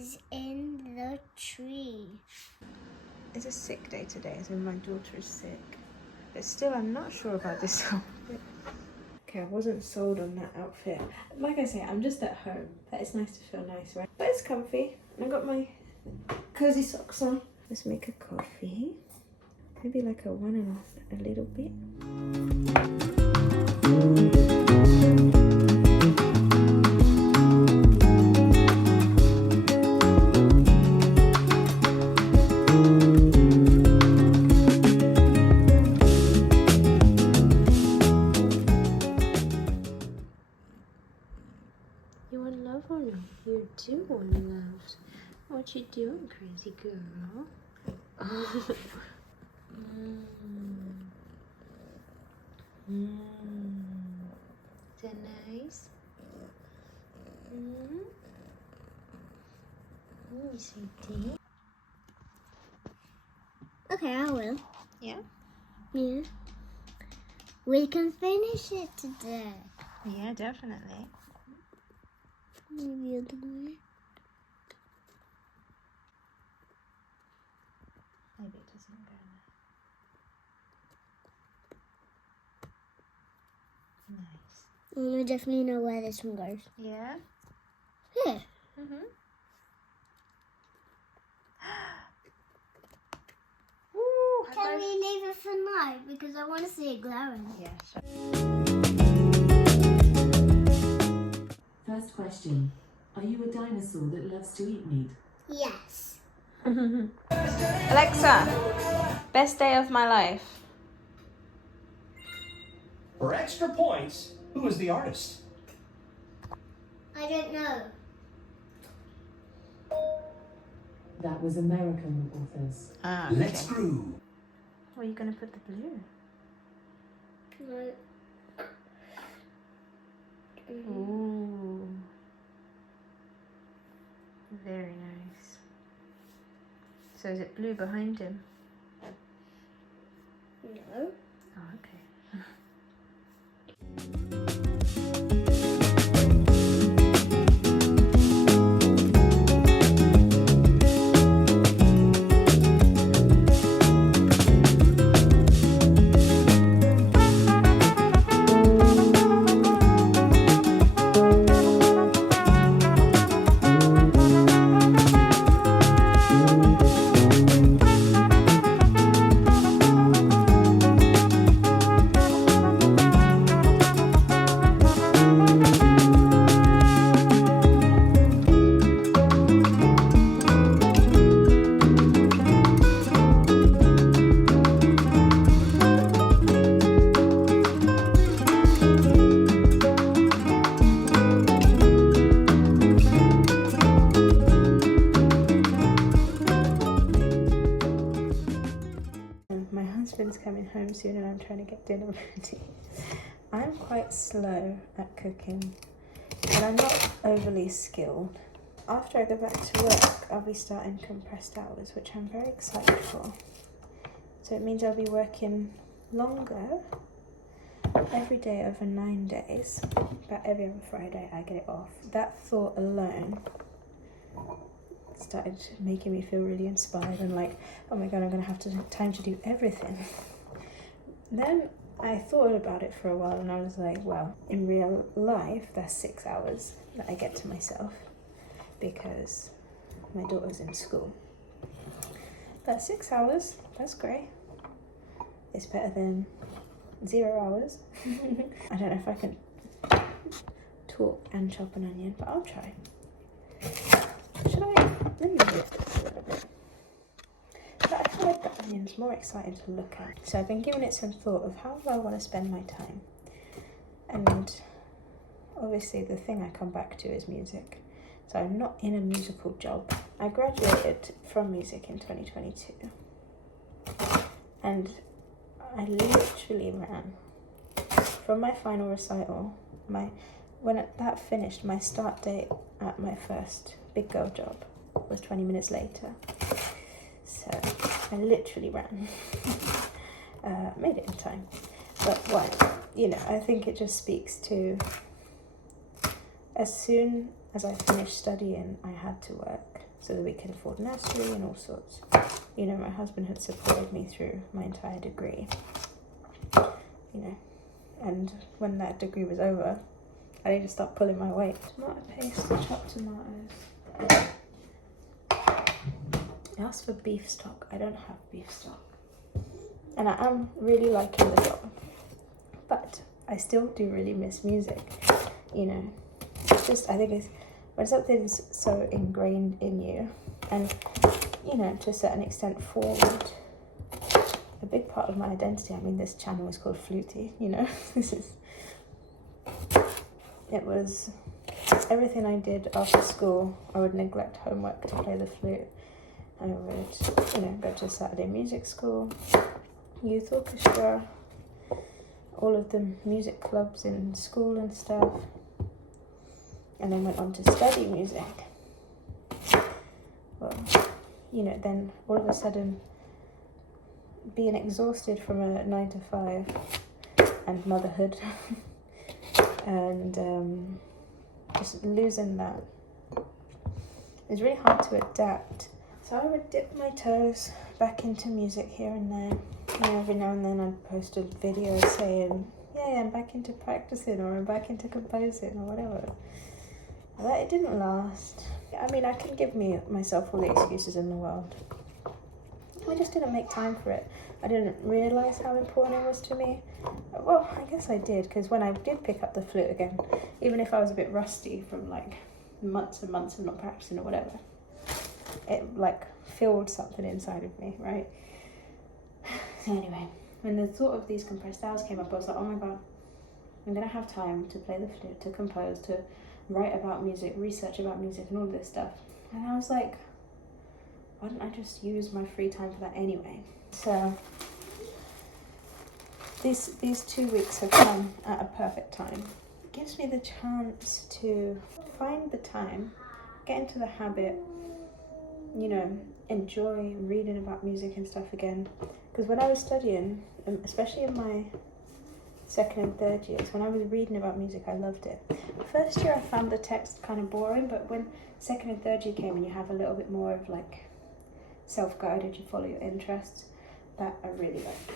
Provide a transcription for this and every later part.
is in the tree. It's a sick day today, so my daughter is sick. But still, I'm not sure about this outfit. Okay, I wasn't sold on that outfit. Like I say, I'm just at home. But it's nice to feel nice, right? But it's comfy. And I got my cozy socks on. Let's make a coffee. Maybe like a 1.5, a little bit. You want love or no? You do want love. What you doing, crazy girl? Is that nice? Sweetie. Okay, I will. Yeah? Yeah. We can finish it today. Yeah, definitely. Maybe other way. Maybe it doesn't go there. Nice. I definitely know where this one goes. Yeah? Here. Ooh, Can we leave it for night? Because I want to see it glowing. Yeah, sure. First question. Are you a dinosaur that loves to eat meat? Yes. Alexa, best day of my life. For extra points, who is the artist? I don't know. That was American authors. Ah, Let's groove. Where are you going to put the blue? No. Ooh. Very nice. So is it blue behind him? No. Oh, okay. My husband's coming home soon and I'm trying to get dinner ready. I'm quite slow at cooking and I'm not overly skilled. After I go back to work, I'll be starting compressed hours, which I'm very excited for. So it means I'll be working longer every day over 9 days, but every other Friday I get it off. That thought alone started making me feel really inspired and like, oh my god, I'm gonna have time to do everything. Then I thought about it for a while and I was like, well, in real life that's 6 hours that I get to myself because my daughter's in school. But 6 hours, that's great. It's better than 0 hours. I don't know if I can talk and chop an onion, but I'll try. Should I? Let me lift it a little bit. But I feel like the onion's more exciting to look at. So I've been giving it some thought of how do I want to spend my time. And obviously the thing I come back to is music. So I'm not in a musical job. I graduated from music in 2022. And I literally ran from my final recital. When that finished, my start date at my first big girl job was 20 minutes later. So I literally ran. Made it in time. But what, I think it just speaks to as soon as I finished studying, I had to work so that we could afford nursery and all sorts. You know, my husband had supported me through my entire degree, you know, and when that degree was over, I need to start pulling my weight. Tomato paste, chopped tomatoes. I asked for beef stock. I don't have beef stock. And I am really liking the job. But I still do really miss music. You know, it's just, I think it's when something's so ingrained in you and, you know, to a certain extent formed a big part of my identity. I mean, this channel is called Fluty, you know. It was everything I did after school. I would neglect homework to play the flute. I would, you know, go to Saturday music school, youth orchestra, all of the music clubs in school and stuff, and then went on to study music. Well, you know, then all of a sudden being exhausted from a 9 to 5 and motherhood and just losing that, it's really hard to adapt. So I would dip my toes back into music here and there. You know, every now and then I'd post a video saying, yeah, I'm back into practicing, or I'm back into composing, or whatever. But it didn't last. I mean, I can give myself all the excuses in the world. I just didn't make time for it. I didn't realise how important it was to me. Well, I guess I did, because when I did pick up the flute again, even if I was a bit rusty from like months and months of not practicing or whatever, it like filled something inside of me, right? So anyway, when the thought of these compressed hours came up, I was like, oh my god, I'm gonna have time to play the flute, to compose, to write about music, research about music and all this stuff. And I was like, why don't I just use my free time for that anyway? So these 2 weeks have come at a perfect time. It gives me the chance to find the time, get into the habit, you know, enjoy reading about music and stuff again. Because when I was studying, especially in my second and third years, when I was reading about music, I loved it. First year I found the text kind of boring, but when second and third year came and you have a little bit more of like self-guided, you follow your interests, that I really liked.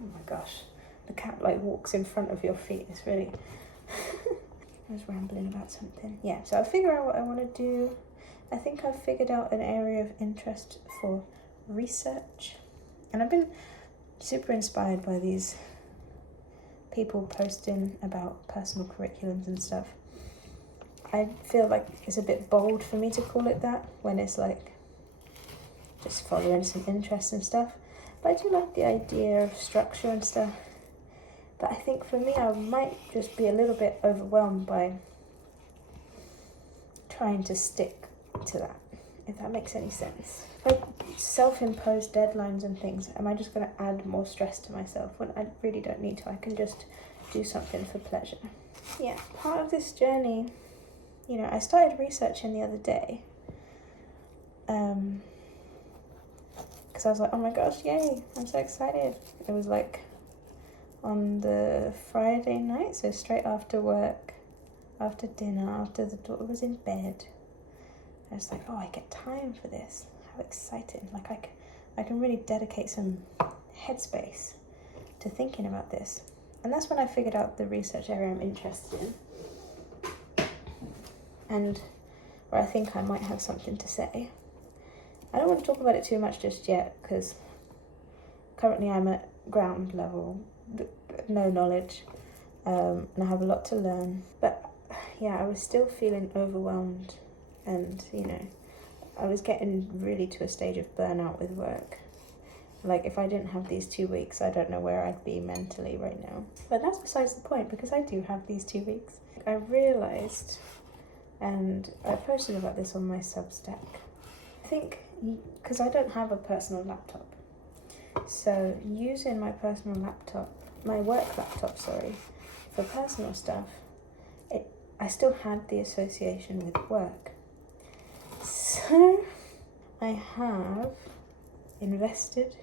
Oh my gosh, the cat like walks in front of your feet. It's really... I was rambling about something. Yeah, so I'll figure out what I want to do. I think I've figured out an area of interest for research. And I've been super inspired by these people posting about personal curriculums and stuff. I feel like it's a bit bold for me to call it that when it's like just following some interests and stuff. But I do like the idea of structure and stuff. But I think for me, I might just be a little bit overwhelmed by trying to stick to that, if that makes any sense. Like self-imposed deadlines and things, am I just going to add more stress to myself when I really don't need to? I can just do something for pleasure. Yeah, part of this journey, you know, I started researching the other day. Because I was like, oh my gosh, yay, I'm so excited. It was like on the Friday night, so straight after work, after dinner, after the daughter was in bed. I was like, oh, I get time for this. How exciting. Like I can really dedicate some headspace to thinking about this. And that's when I figured out the research area I'm interested in. And where I think I might have something to say. I don't want to talk about it too much just yet, because currently I'm at ground level, no knowledge, and I have a lot to learn. But yeah, I was still feeling overwhelmed, and you know, I was getting really to a stage of burnout with work. Like if I didn't have these 2 weeks, I don't know where I'd be mentally right now. But that's besides the point, because I do have these 2 weeks. I realised, and I posted about this on my Substack, I think because I don't have a personal laptop, so using my personal laptop, my work laptop, sorry, for personal stuff, I still had the association with work. So I have invested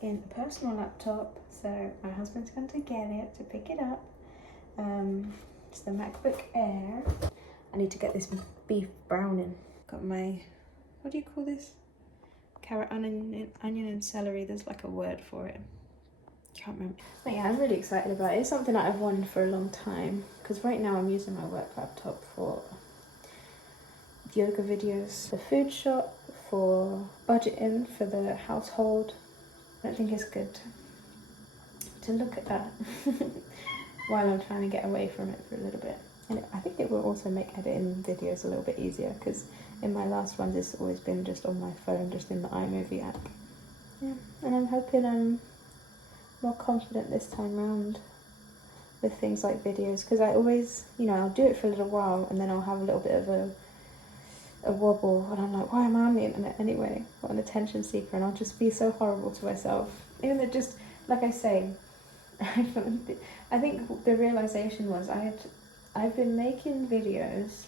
in a personal laptop, so my husband's going to get it, to pick it up, It's the MacBook Air. I need to get this beef browning. Got my, what do you call this? Carrot, onion and celery. There's like a word for it. Can't remember. But yeah, I'm really excited about it. It's something that I've wanted for a long time, because right now I'm using my work laptop for yoga videos, the food shop, for budgeting for the household. I don't think it's good to look at that while I'm trying to get away from it for a little bit. And I think it will also make editing videos a little bit easier, because in my last ones it's always been just on my phone, just in the iMovie app. Yeah, and I'm hoping I'm more confident this time round with things like videos, because I always, you know, I'll do it for a little while and then I'll have a little bit of a wobble and I'm like, why am I on the internet anyway? What an attention seeker, and I'll just be so horrible to myself. Even though, just like I say, I think the realization was I've been making videos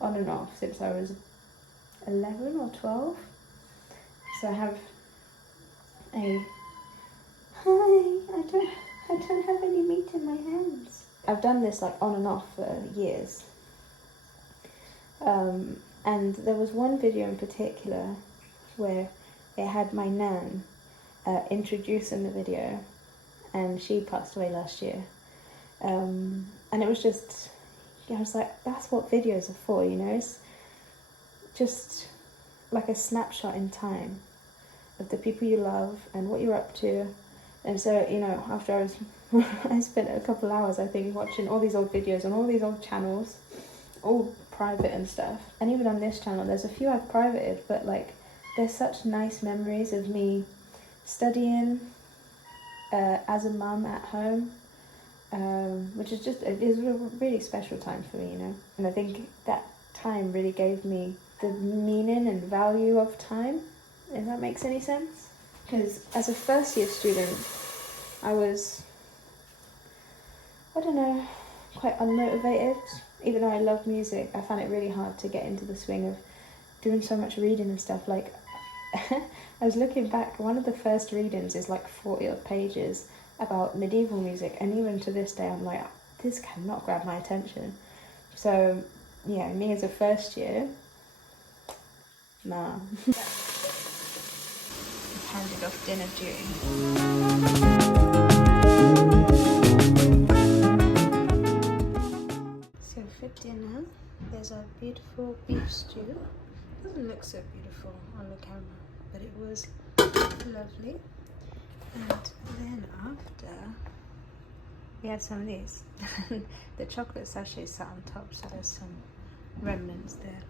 on and off since I was 11 or 12. So I have a I don't have any meat in my hands. I've done this like on and off for years. And there was one video in particular where it had my nan introducing the video, and she passed away last year. And it was just, I was like, that's what videos are for, you know? It's just like a snapshot in time of the people you love and what you're up to. And so, you know, after I spent a couple hours, I think, watching all these old videos on all these old channels, all private and stuff. And even on this channel, there's a few I've privated, but like, there's such nice memories of me studying as a mum at home, which is just, it is a really special time for me, you know. And I think that time really gave me the meaning and value of time, if that makes any sense. Because as a first year student, I was, I don't know, quite unmotivated. Even though I love music, I found it really hard to get into the swing of doing so much reading and stuff. Like, I was looking back, one of the first readings is like 40 odd pages about medieval music, and even to this day I'm like, this cannot grab my attention. So yeah, me as a first year, nah. Handed off dinner duty. So for dinner, there's a beautiful beef stew. It doesn't look so beautiful on the camera, but it was lovely. And then after, we had some of these. The chocolate sachet sat on top, so there's some remnants there.